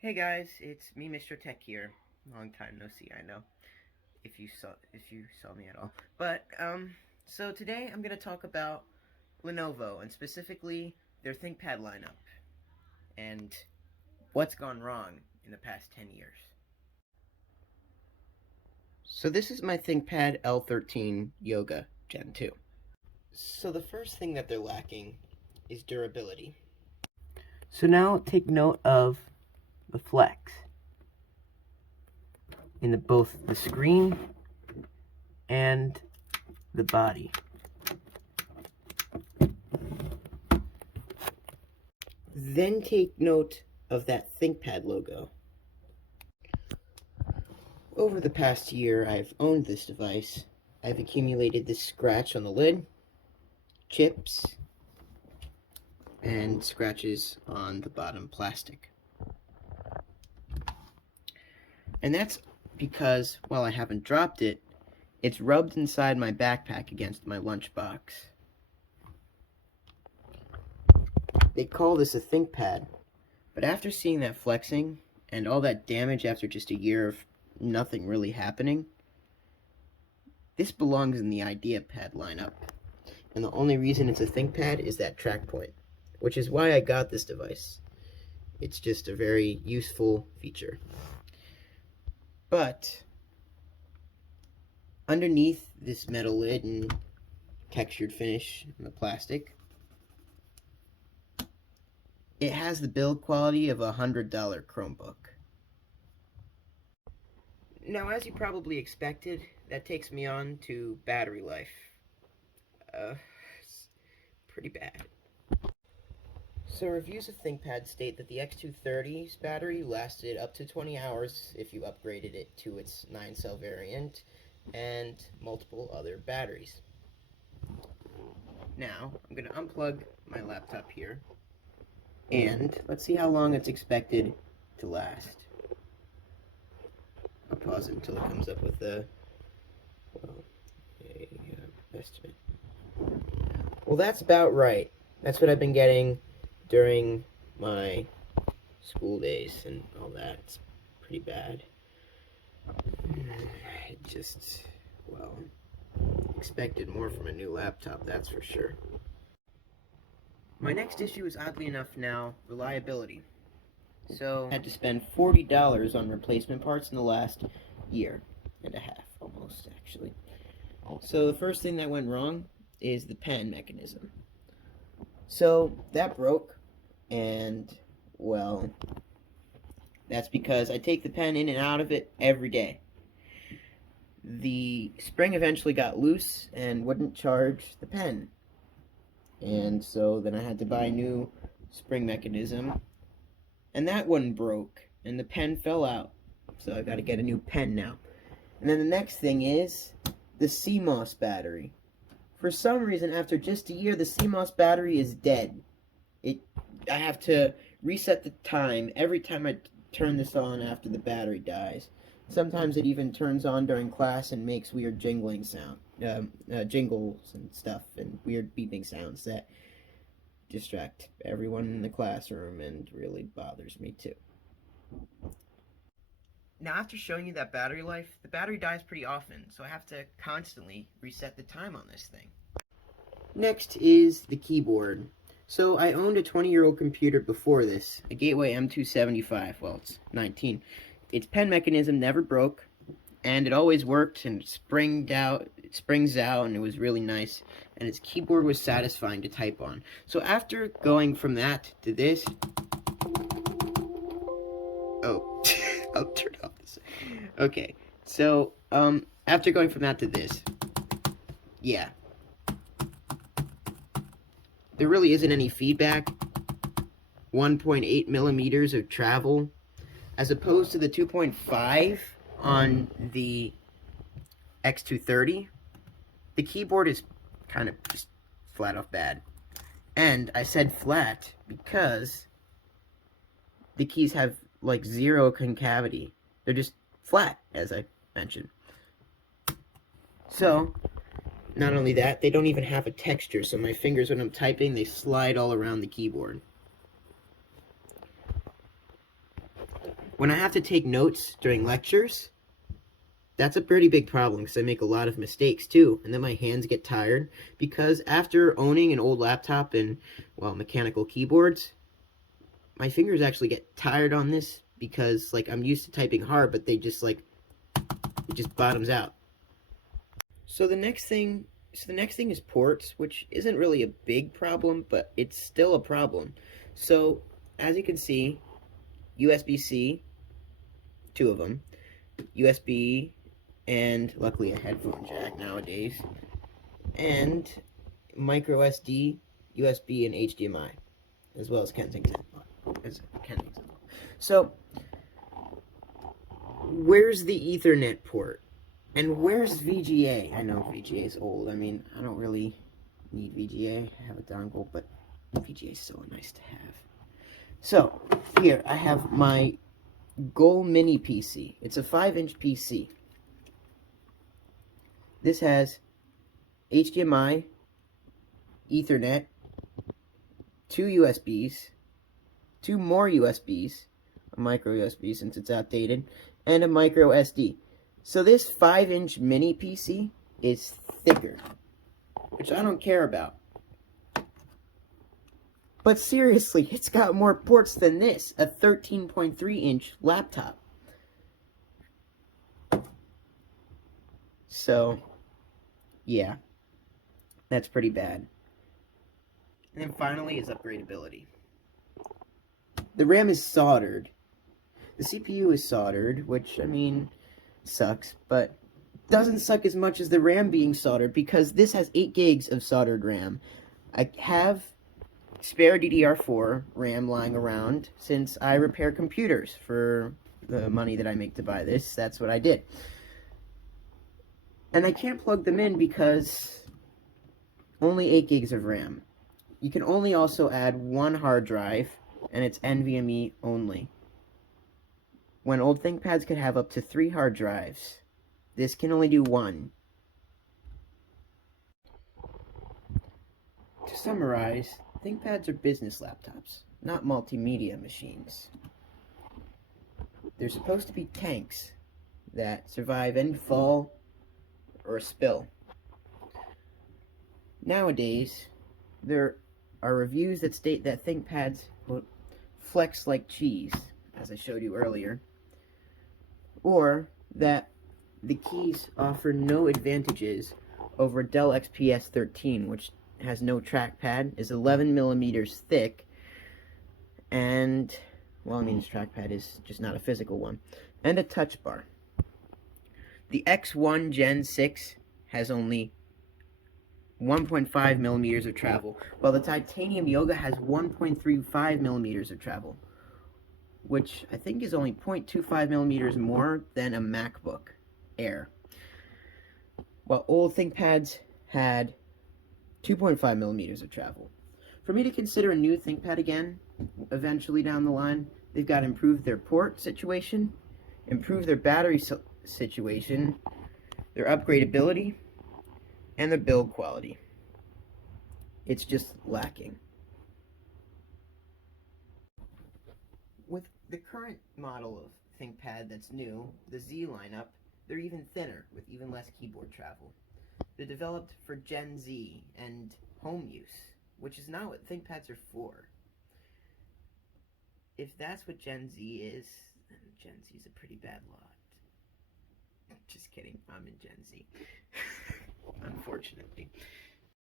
Hey guys, it's me, Mr. Tech here. Long time no see, I know. If you saw me at all. So today I'm gonna talk about Lenovo and specifically their ThinkPad lineup and what's gone wrong in the past 10 years. So this is my ThinkPad L13 Yoga Gen 2. So the first thing that they're lacking is durability. So now take note of the flex in both the screen and the body. Then take note of that ThinkPad logo. Over the past year I've owned this device, I've accumulated this scratch on the lid, chips, and scratches on the bottom plastic. And that's because, while I haven't dropped it, it's rubbed inside my backpack against my lunchbox. They call this a ThinkPad, but after seeing that flexing and all that damage after just a year of nothing really happening, this belongs in the IdeaPad lineup. And the only reason it's a ThinkPad is that track point, which is why I got this device. It's just a very useful feature. But underneath this metal lid and textured finish in the plastic, it has the build quality of a $100 Chromebook. Now, as you probably expected, that takes me on to battery life. It's pretty bad. So reviews of ThinkPad state that the X230's battery lasted up to 20 hours if you upgraded it to its 9-cell variant, and multiple other batteries. Now, I'm going to unplug my laptop here, and let's see how long it's expected to last. I'll pause it until it comes up with a estimate. Well, that's about right. That's what I've been getting during my school days and all that. It's pretty bad. Expected more from a new laptop, that's for sure. My next issue is, oddly enough now, reliability. So I had to spend $40 on replacement parts in the last year and a half, almost, actually. So the first thing that went wrong is the pen mechanism. So that broke, and, well, that's because I take the pen in and out of it every day. The spring eventually got loose and wouldn't charge the pen. And so then I had to buy a new spring mechanism, and that one broke, and the pen fell out. So I gotta get a new pen now. And then the next thing is the CMOS battery. For some reason, after just a year, the CMOS battery is dead. I have to reset the time every time I turn this on after the battery dies. Sometimes it even turns on during class and makes weird jingling sound, jingles and stuff, and weird beeping sounds that distract everyone in the classroom and really bothers me too. Now, after showing you that battery life, the battery dies pretty often, so I have to constantly reset the time on this thing. Next is the keyboard. So I owned a 20-year-old computer before this, a Gateway M275, well, it's 19. Its pen mechanism never broke, and it always worked, and it springs out, and it was really nice, and its keyboard was satisfying to type on. So after going from that to this, oh, I'll turn off this. Okay, so, after going from that to this, yeah. There really isn't any feedback. 1.8 millimeters of travel, as opposed to the 2.5 on the X230. The keyboard is kind of just flat off bad. And I said flat because the keys have like zero concavity. They're just flat, as I mentioned. So, not only that, they don't even have a texture, so my fingers, when I'm typing, they slide all around the keyboard. when I have to take notes during lectures, that's a pretty big problem because I make a lot of mistakes too, and then my hands get tired because after owning an old laptop and, well, mechanical keyboards, my fingers actually get tired on this because, like, I'm used to typing hard, but they just, like, it just bottoms out. So the next thing is ports, which isn't really a big problem, but it's still a problem. So, as you can see, USB-C, two of them, USB, and luckily a headphone jack nowadays, and micro SD, USB, and HDMI, as well as Kensington. So, where's the Ethernet port? And where's VGA? I know VGA is old. I mean, I don't really need VGA. I have a dongle, but VGA is so nice to have. So, here, I have my Goal Mini PC. It's a 5-inch PC. This has HDMI, Ethernet, 2 USBs, 2 more USBs, a micro USB since it's outdated, and a micro SD. So this 5-inch mini PC is thicker, which I don't care about. But seriously, it's got more ports than this, a 13.3-inch laptop. So, yeah, that's pretty bad. And then finally is upgradability. The RAM is soldered. The CPU is soldered, which, I mean, sucks, but doesn't suck as much as the RAM being soldered because this has 8 gigs of soldered RAM. I have spare DDR4 RAM lying around since I repair computers for the money that I make to buy this. That's what I did. And I can't plug them in because only 8 gigs of RAM. You can only also add 1 hard drive, and it's NVMe only. When old ThinkPads could have up to 3 hard drives, this can only do 1. To summarize, ThinkPads are business laptops, not multimedia machines. They're supposed to be tanks that survive any fall or spill. Nowadays, there are reviews that state that ThinkPads, quote, flex like cheese, as I showed you earlier, or that the keys offer no advantages over Dell XPS 13, which has no trackpad, is 11 millimeters thick, and, well, I mean, its trackpad is just not a physical one, and a touch bar. The X1 Gen 6 has only 1.5 millimeters of travel, while the Titanium Yoga has 1.35 millimeters of travel, which I think is only 0.25 millimeters more than a MacBook Air. While old ThinkPads had 2.5 millimeters of travel. For me to consider a new ThinkPad again, eventually down the line, they've got to improve their port situation, improve their battery situation, their upgradability, and their build quality. It's just lacking. With the current model of ThinkPad that's new, the Z lineup, they're even thinner with even less keyboard travel. They're developed for Gen Z and home use, which is not what ThinkPads are for. If that's what Gen Z is, then Gen Z is a pretty bad lot. Just kidding, I'm in Gen Z. Unfortunately.